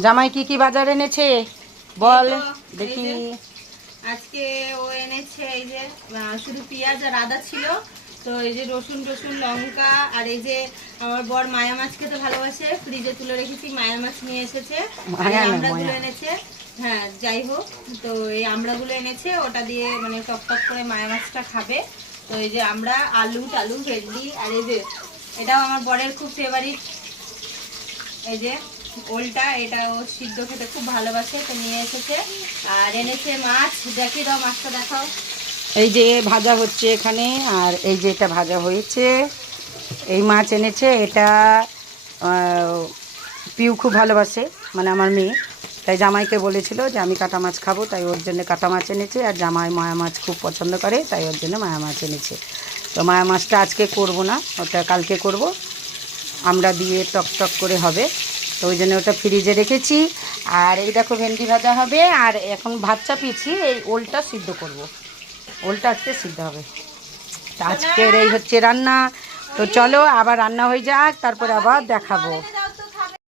জামাই কি বাজার এনেছে বল দেখি। আজকে ও এনেছে এই যে শুধু পেঁয়াজ আর আদা ছিল, তো এই যে রসুন টসুন লঙ্কা, আর এই যে আমার বর মায়া মাছ খেতে ভালোবাসে, ফ্রিজে তুলে রেখেছি মায়া মাছ নিয়ে এসেছে, আর এই মায়া না আমড়াগুলো ময়া। এনেছে। হ্যাঁ যাই হোক, তো এই আমড়াগুলো এনেছে, ওটা দিয়ে মানে টক টক করে মায়া মাছটা খাবে। তো এই যে আমরা আলু টালু ভেন্ডি, আর এই যে এটাও আমার বরের খুব ফেভারিট, এই যে ওলটা, এটা ও সিদ্ধ খেতে খুব ভালোবাসে, তো নিয়ে এসেছে। আর এনেছে মাছ, দেখিয়ে দাও মাছটা, দেখাও। এই যে ভাজা হচ্ছে এখানে, আর এই যে এটা ভাজা হয়েছে। এই মাছ এনেছে, এটা পিউ খুব ভালোবাসে, মানে আমার মেয়ে। তাই জামাইকে বলেছিল যে আমি কাটা মাছ খাবো, তাই ওর জন্য কাটা মাছ এনেছে। আর জামাই মায়া মাছ খুব পছন্দ করে, তাই ওর জন্য মায়া মাছ এনেছে। তো মায়া মাছটা আজকে করব না, ওটা কালকে করব। আমরা দিয়ে টক টক করে হবে, তো ওই জন্য ওটা ফ্রিজে রেখেছি। আর এই দেখো ভেন্ডি ভাজা হবে, আর এখন ভাত চাপিয়েছি, এই ওলটা সিদ্ধ করব। ওলটা আজকে সিদ্ধ হবে। তা আজকের এই হচ্ছে রান্না। তো চলো আবার রান্না হয়ে যাক, তারপরে আবার দেখাবো।